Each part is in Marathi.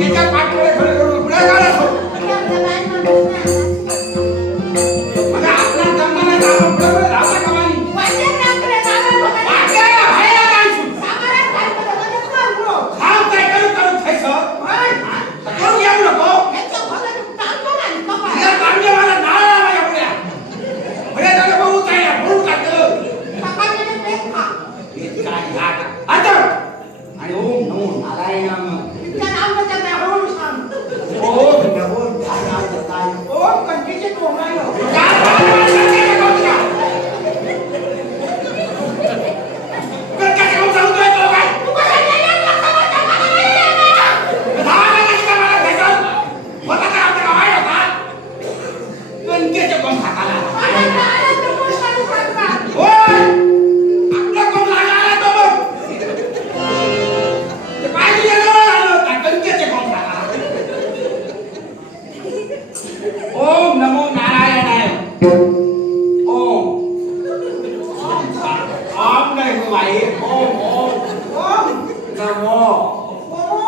याच्या पाठोळे खडे करून पुढे काढा ओम नमो नारायणाय. ओम ओम नाही हो बाई. ओम ओम ओम नमो. ओम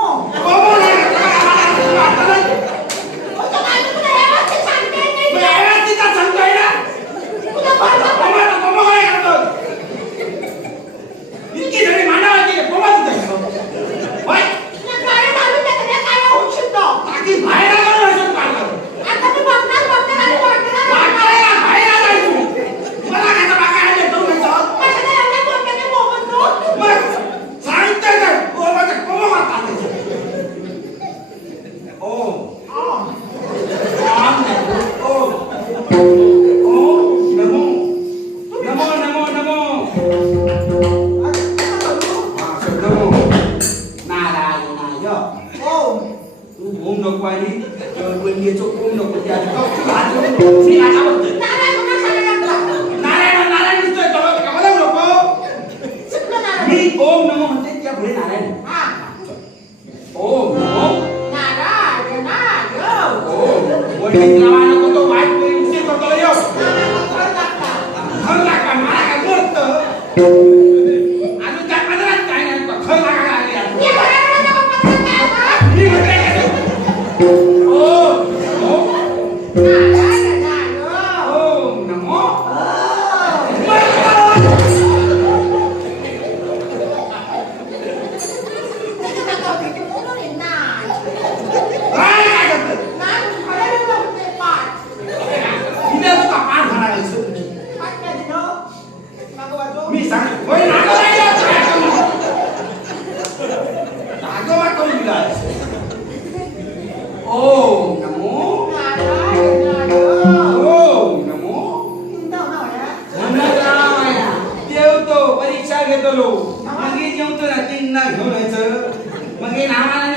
नाही.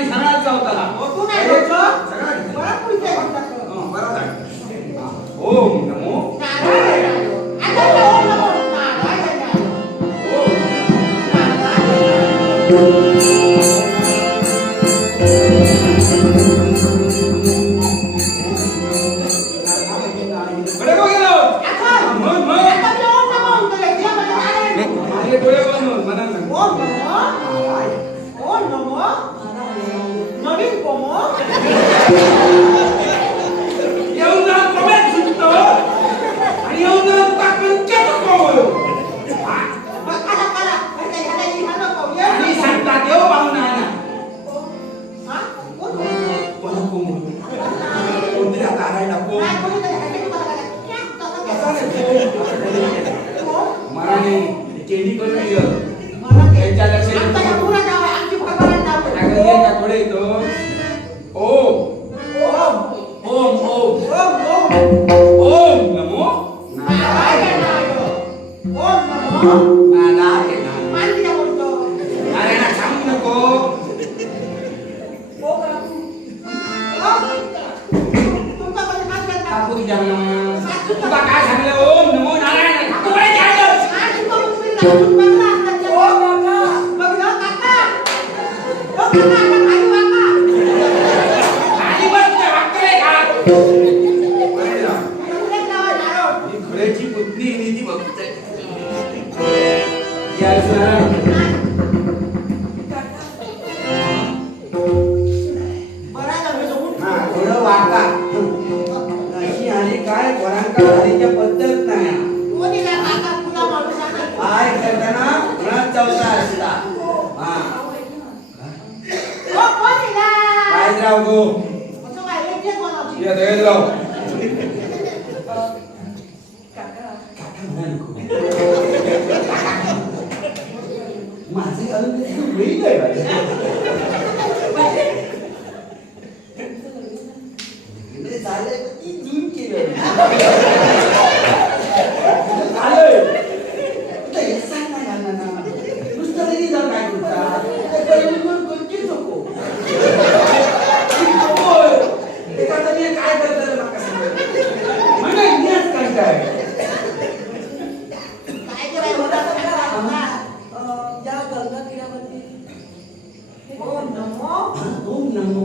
ओम नमो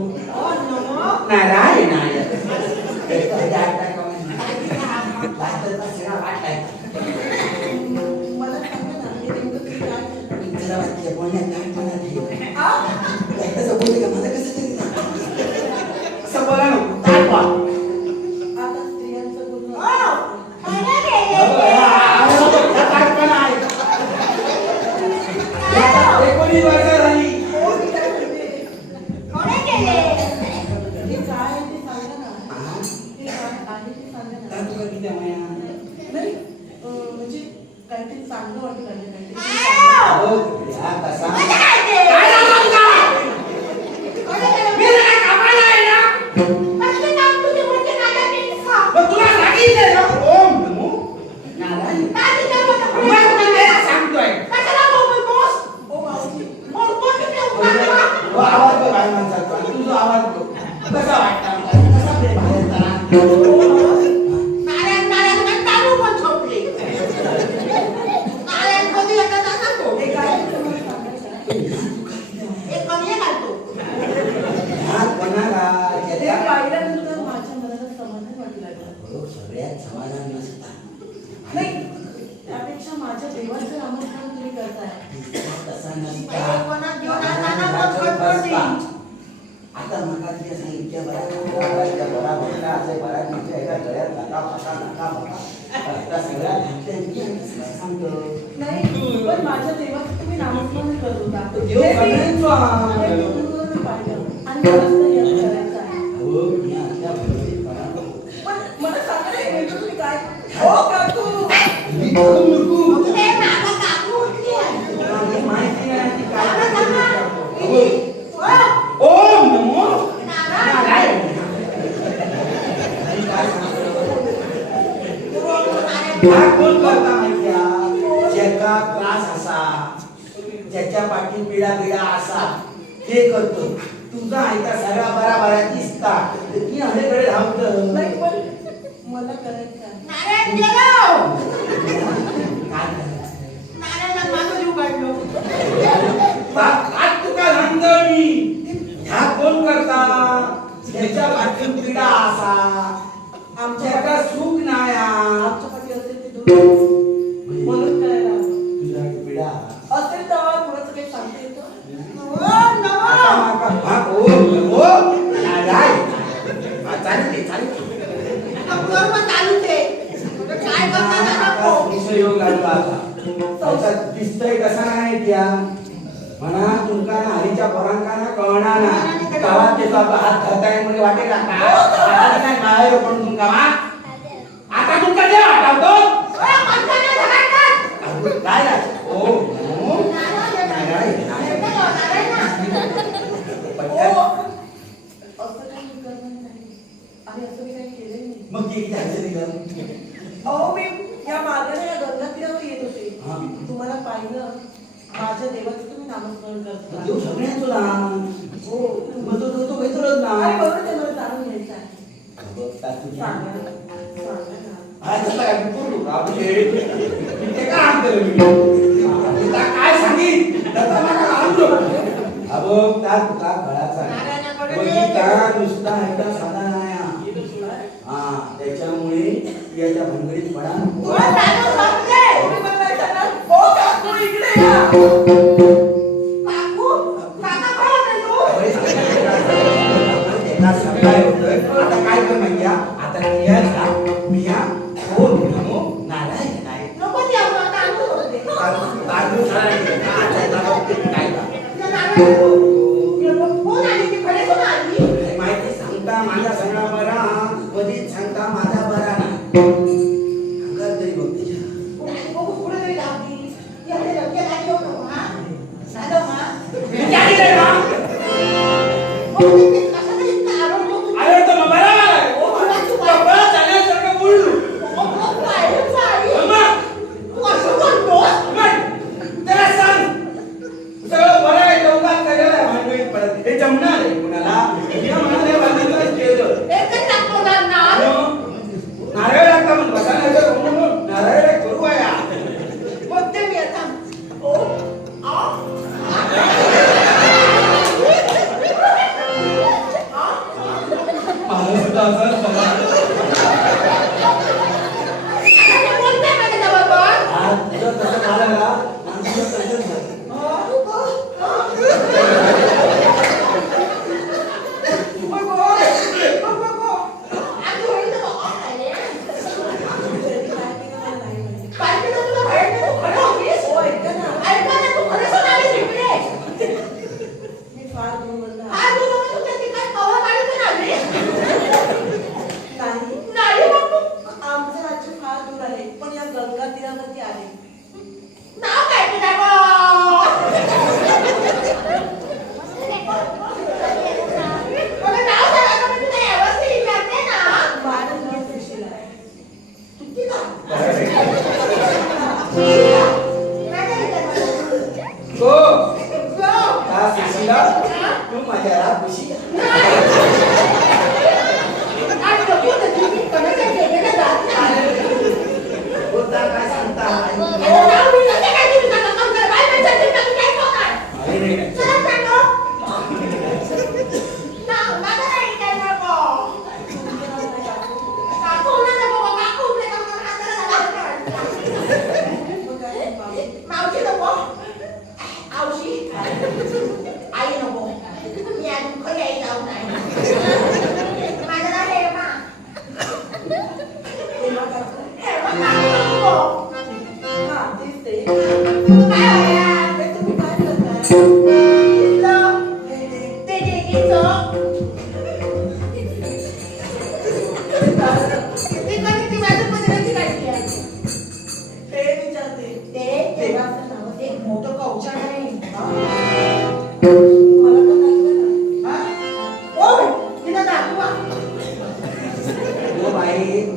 नारायणाय. त्या माया नाही म्हणजे काहीतरी चांगलं वाटेल काहीतरी हो या कसा काय राहतो का मी नाही कामाला आहे ना कसले काम तुझे म्हणजे नाला नीट खा मग तुला सांगितलं ना ओम नमो नारायण काय ते करतो मग मी तेच सांगतोय कशाला बोलतोस ओ मावशी बोलतोस किती उगाच हो आवाज बघ काय माणसाचा तुझा आवाज बघ कसा वाटला कसा प्रेम आहे नारायण नारायण काय चालू पण झोपले नारायण कधी येतात आता तो हे काय तुम्हाला सांगायचं एक कमी घालतो हा कोणाला ते ज्याच्या पाहिल्यानंतर माझ्या मनाला समाधान वाटू लागलं सगळ्यात समाधान नसतात नाही त्यापेक्षा माझ्या देवाचं नामस्मरण तुम्ही करताय तसा पहिले कोणात घेऊन आता ना नसता मग पडते आता मग तुझ्या सांगितल्या बरा बरा असे बरा तुमच्या एका गळ्यात नका भाका नका भाका आता सगळ्या सांगतो नाही पण माझ्या देवाचं तुम्ही नामस्मरण करत होता देव हे सगळ्यांचा हे मी पाहिलं आणि मला असं याद करायचं आहे हो मी आता भगवतीपणा पण मला सांगा ना, हे नेमकं तुम्ही काय हो काकू मी करू नको ते मागा काकू उठली आहे मला माहिती नाही ती काय करते. ओ ओम नमो नारायण नारायण आणि काय सांगतो हा कोण करता माहितीया ज्याचा त्रास असा ज्याच्या पाठी पिढा बिडा असा हे करतो तुझा ऐका सगळा बरा दिसता ती हळेकडे धावतं नाही पण मला करायचं आहे नारायण गेलो काय करायचं? नारायणला मागं जीव काढलो आज तुका लंगडी ह्या कोण करता ज्याच्या पाठी पिढा असा आमच्याकडे सुख नाया आमच्या पाठी असेल ते दूर म्हणून करायला हवं. तुझा पिढा असेल तेव्हा कुणाचं काही सांगता येतं ओम नमो चालेल कर्म चालूच आहे काय करता नको दिसतंय कसा नाही त्या म्हणा तुमका हरीच्या पोरांकाना कळणार ना गावात त्याचा आपला हात धरताय म्हणजे वाटेल नाही बाहेर पण तुमका आता तुमका जे वाटावतो काय ओ असं काही मी करणार नाही आणि असं मी काही केलं नाही मग किती द्यायचं दिलं अहो मी या मार्गाने या गंगातीरावर येत होते हा. तुम्हाला पाहिलं माझ्या देवाचं तुम्ही नामस्मरण करता देव सगळ्यांचं ना हो मग तो वेतरच आणि ना बरोबर ते मला जाणून घ्यायचं आहे सांगा ना सांगा ना काय झालं काय बोलू राहुले ते काय आणलं मी काय सांगित दत्ता नका आणलो अबो त्या तुका गळाचा बघितला नुसता एकदा साधा नाही हा त्याच्यामुळे याच्या भानगडीत पडा नको तुम्ही मला काय सांगणार? हो काकू इकडे या त्याला सगळं होतं आता काय कर माहिती आता मिया हो नमो नारायण आहे तांदूळ सरायचे काय माहिती सांगता माझा सगळा बरा कधीच सांगता माझा बरा नाही अंगात तरी बघ अरे तो मग बरा आहे बरा चालण्यासारखं बोललो त्याला सांग सगळं बरं आहे लवकर सगळं आहे भांडवीत पडत हे जमणार आहे कुणाला या म्हणाले बांधूनच केलं नारळ लागता म्हणून बसायला नारळ करू आहे माणूस सुद्धा असं तुझं तसं झालं ना माणसाचं तसंच झालं. मी फार दूर नाही आमचं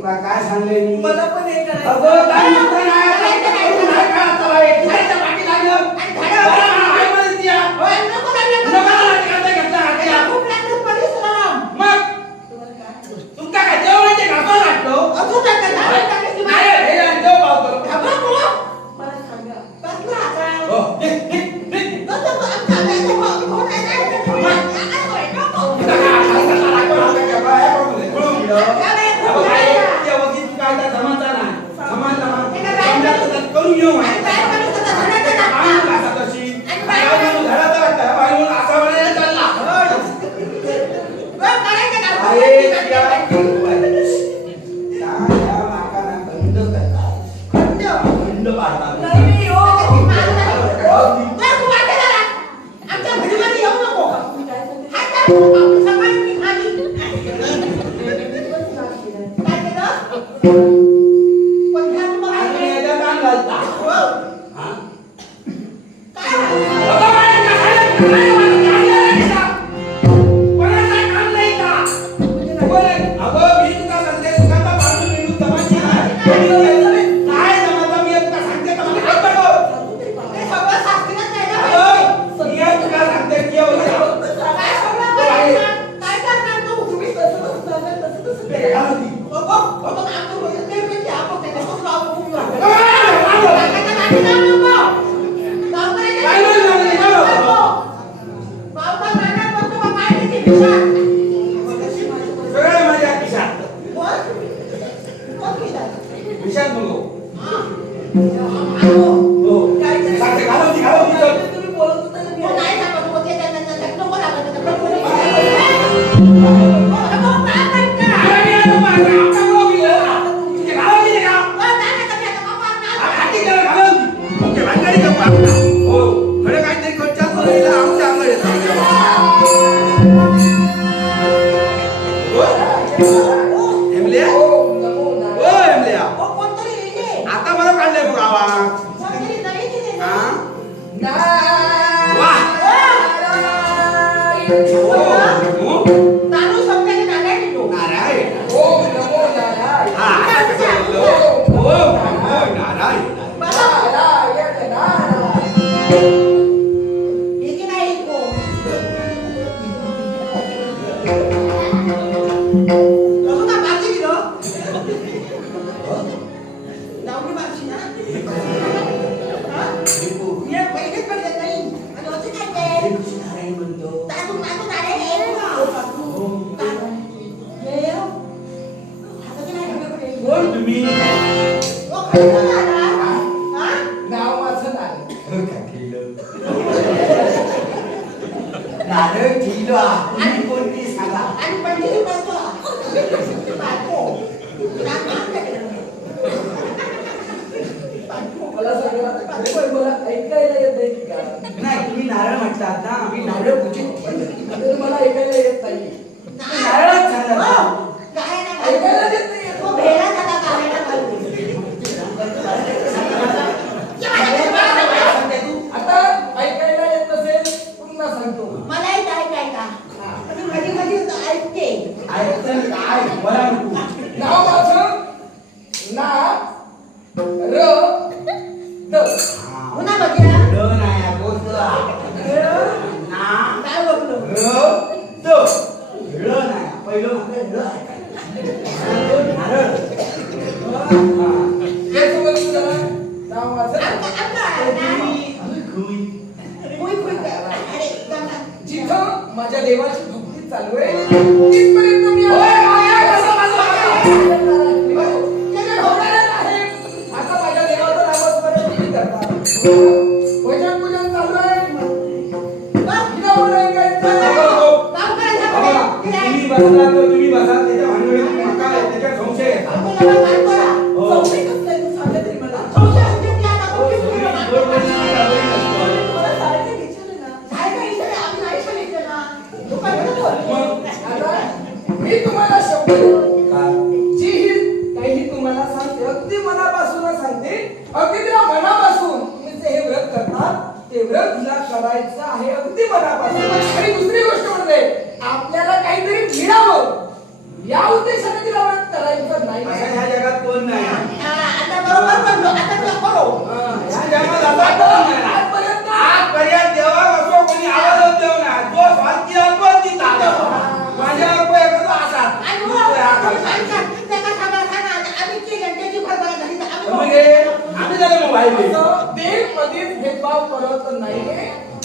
तुला काय सांगले मी मला पण हे करायचं. अगं काय नुसतं नाही नाही काय आता एक खायच्या पाठी लागलं आई म्हणते या नको घेतला मग तुमका काय जेवणाचे घासो लागतो नाही हे आणि देव भाव करतो मला सांगा. हो करून घेऊ नाही हो. नाही तुम्ही नारळ म्हटलात ना मी नारळ पूजित मला ऐकायला येत नाही. नारळच झालं ऐकायला येत नाही. आता ऐकायला येत नसेल पुन्हा सांगतो. ऐकतं काय मला नको नाव माझं ना र द. र नाही बोलतो ना र द र नाही पहिलं म्हणलं र नारळ हे समजलं जरा. नाव माझं जिथं माझ्या देवाची भक्ती चालू आहे तिथपर्यंत मी आता माझ्या देवाचं नामस्मरण तुम्ही करता. भजन पूजन चालू आहे. हिला बोलाय काय तुम्ही बसला तर तुम्ही बसा त्याच्या भानगडीत नका त्याच्या संशय येतात मी तुम्हाला शब्द जी काही तुम्हाला सांगते अगदी मनापासूनच सांगते. अगदी त्या मनापासून तुम्ही जे हे व्रत करतात ते व्रत हिला करायचं आहे अगदी मनापासून. आणि दुसरी गोष्ट म्हणजे आपल्याला काहीतरी मिळावं या उद्देशाने तिला व्रत करायचं नाही असं ह्या जगात कोण नाही आता बरोबर म्हणलो आता तुला करो ह्या जगात आता कोण नाही आजपर्यंत देवा असो कोणी आवाज देऊ ना जो स्वार्थी असतो ती ताब्यात माझ्या एखादा असा आम्ही झालं मोबाईल देव मध्येच भेदभाव करत नाही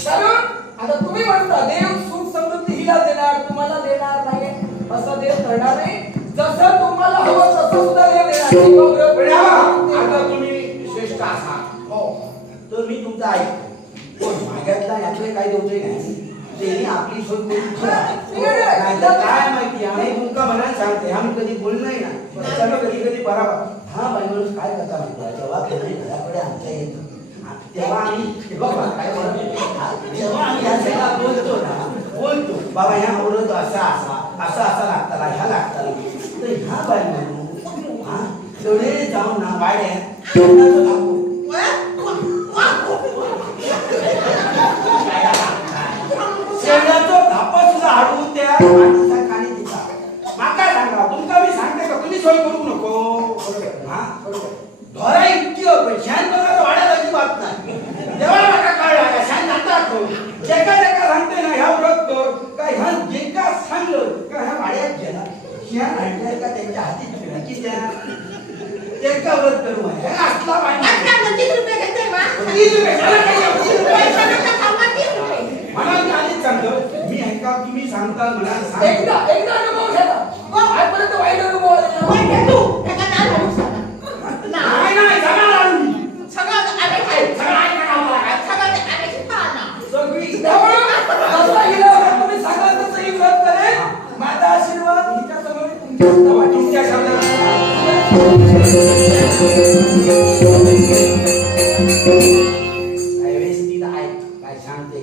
कारण आता तुम्ही म्हणता देव सुख समृद्धी हिला देणार तुम्हाला देणार नाही असं देव करणार नाही जसं तुम्हाला हवं तसं सुद्धा देव देणार आता तुम्ही श्रेष्ठ आहात हो तर मी तुमचा ऐकतो पण माझ्यातला यातले काय देऊचे नाही त्यांनी आपली सोय काय माहिती आम्ही तुमका म्हणायला सांगते आम्ही कधी बोललो नाही ना चलो कधी कधी बरोबर हा बाई माणूस काय करता माहिती जेव्हा कोणी घराकडे आमच्या येतो तेव्हा आम्ही बघा काय म्हणतो जेव्हा आम्ही या सगळ्या बोलतो बाबा ह्या आवडतो असा लागताला ह्या लागताला तर ह्या बाई म्हणून हा तेवढे जाऊन ना बाड्या दाखवू शेणाचं धापा सुद्धा हाडून त्या माणसा खाली दिला माका सांगा तुमका मी सांगते का तुम्ही सोय करू नको हा धोरा इतकी शान बघा वाड्यात अजिबात नाही देवाला माका कळला शान जाता जेका सांगते ना ह्या व्रत कर काय ह्या जेका सांगलं का ह्या वाड्यात गेला शान आणलाय का त्यांच्या हाती ठेवला की त्या व्रत करू आहे असला पाहिजे 30 रुपये घेते मा 30 रुपये मला आधीच सांगतो मी ऐका तुम्ही सांगता मला एकदा अनुभव घ्या आजपर्यंत वाईट अनुभव आला पण घे तू एका नाल घालून सांगा नाही जाणार आम्ही सगळं आले काय सगळं ऐका आम्हाला सगळं आले शिकाना सगळी असं गेलं तुम्ही सांगाल तसं ही व्रत करेल माझा आशीर्वाद हिच्या समोर तुमच्या शब्दात व्यवस्थित ऐक काय सांगते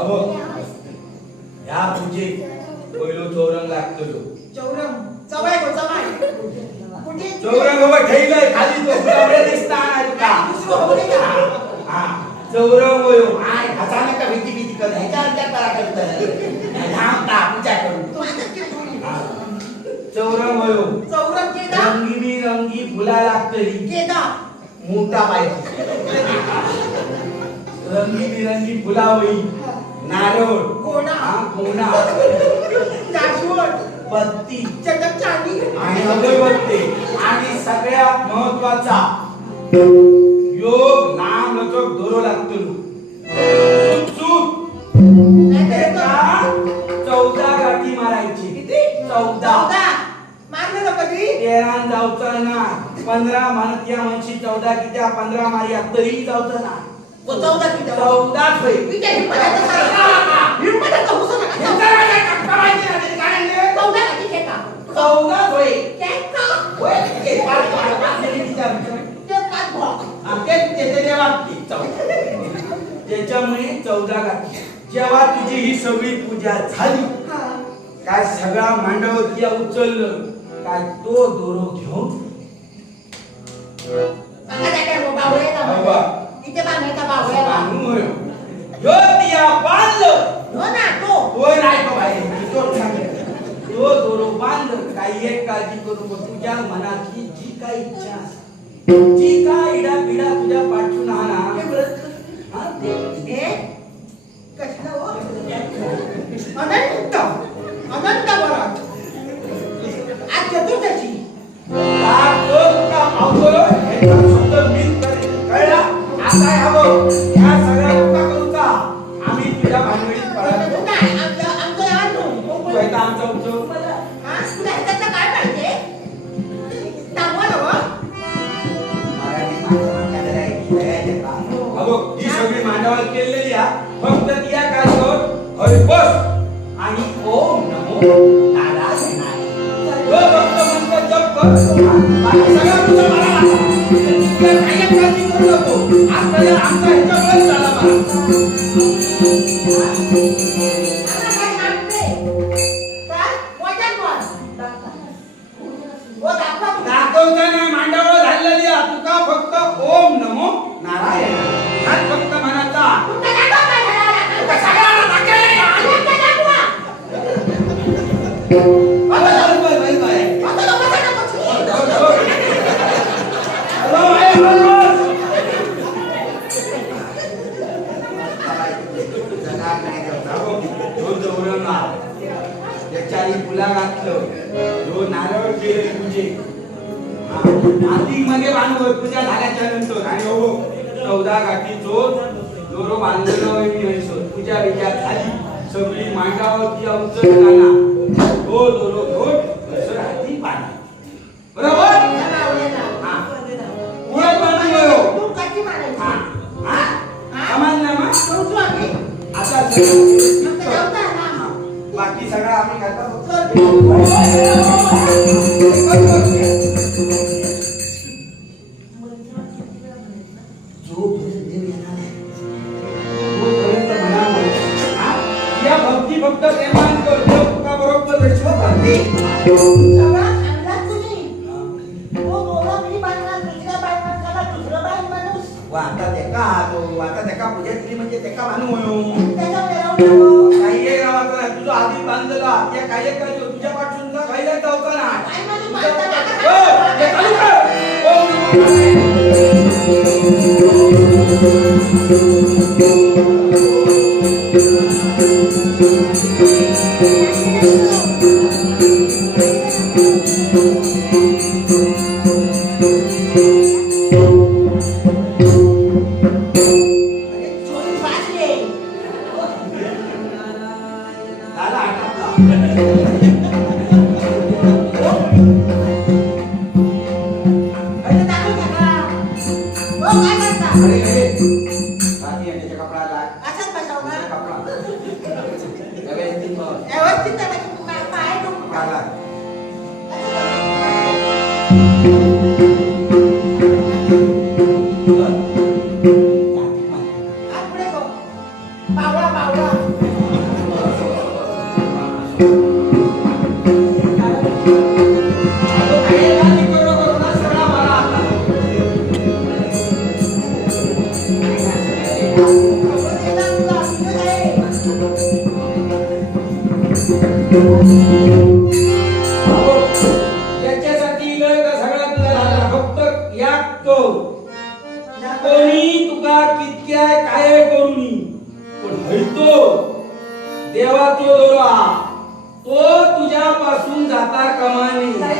अबो या पूजेत पहिलो चौरंग लागतो चौरंग चवाय गो चवाय कुठे चौरंग बाबा ठेवलाय खाली तो गुलाबड्या दिसता तुका हा चौरंग होयो आय अचानक का भीती कर ह्याच्या अंतर करा करत थांबता पूजा करू चौरंग होयो चौरंग केदा रंगी फुला लागतली केदा मोठा पाहिजे रंगी फुला होई नारळ कोणा जाशवट पत्ती चटक चांदी आणि अगरबत्ती आणि सगळ्यात महत्वाचा योग नाम लचक दोरो लागतो त्याचा 14 गाठी मारायची किती 14 मारलं कधी 13 जाऊचं ना 15 म्हणत या म्हणशी 14 कित्या 15 मारिया तरी जाऊचं ना 14 किती 14 होय मी त्या हिंमताचं सांगा हिंमताचं हुसं नका होय केका होय ते पाच भोक त्याच्यामुळे 14 गाठी जेव्हा तुझी ही सगळी पूजा झाली काय सगळा मांडव तिला उचललं काय तो दोरो घेऊन इथे बांधायचा बावळ्याला यो तिया बांधलं हो ना तो होय नाही तो भाई तो सांगेल तो दोरो बांध काही एक काळजी करू नको तुझ्या मनातली जी काही इच्छा असेल जी काय इडा पिडा तुझ्या पाठवून आणा हे व्रत हा हे कसलं हो अनंत वरात आज चतुर्थी आता हवं ह्या सगळ्या लोका करूचा आम्ही तुझ्या भानगडीत पडायचो आमचा उद्योग काय पाहिजे ही सगळी मांडवाळ केलेली आहे फक्त तिया काय कर हरिबस आणि ओम नमो नारायणाय जो भक्त मंत्र जप कर बाकी सगळं तुझं मला काय काळजी करू नको आपल्याला आमचा ह्याच्यामुळे झाला दाखवताना मांडवाळ झालेली आहे तुका फक्त ओम नमो नारायण हाच फक्त मनाचा सगळ्यांना घातलं जो नारळ केले तुझे आधी मध्ये बांधव तुझ्या झाल्याच्या नंतर आणि हो 14 गाठी चोर दोरो बांधलं मी हयसो तुझ्या विचार झाली सगळी मांडावरती अवचट गाना तो दोरो घोट असं हाती पाणी बरोबर हा वर बांधलो तू कशी मारायची हा आम्हाला मग समजू आम्ही आता मग ते जाऊ का ना बाकी सगळं आम्ही करता या भक्ती फक्त निर्माण करतो का बरोबर विश्व भक्ती सगळा अंदाज तुम्ही हो बोला मी बांधणार दुसऱ्या बांधणार त्याला दुसरं बांध माणूस आता त्याका पूजा केली म्हणजे त्याका मानू त्याच्यावर राहू नको काही गावाचा नाही तुझं आधी बांधला त्या काही काय तुझ्या पाठूनचा काही नाही जाऊचा काय माणूस नाही बांधता हो, ते चालू कर. अरे चोरी वाजले झाला आटापला. अरे दाखव नका हो काय करता अरे बाकी आहे त्याच्या कपडाला असंच बसव ना कपडा व्यवस्थित बघ. व्यवस्थित आहे म्हणजे पाय ठेवून कपडाला हात पुढे कर. बावळा बावळा त्याच्यासाठी लय का सगळा तुला झाला फक्त याक तो कोणी तुका कितक्या काय करूनी पण हयतो देवाचो दोरा तो तुझ्यापासून जाता कामा नये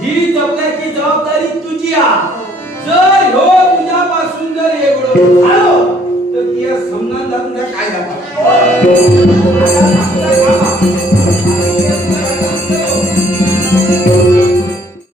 ही जपण्याची जबाबदारी तुझी आहे जर ह्यो तुझ्यापासून जर एवढं झालं तर ती समजून जाऊन काय झालं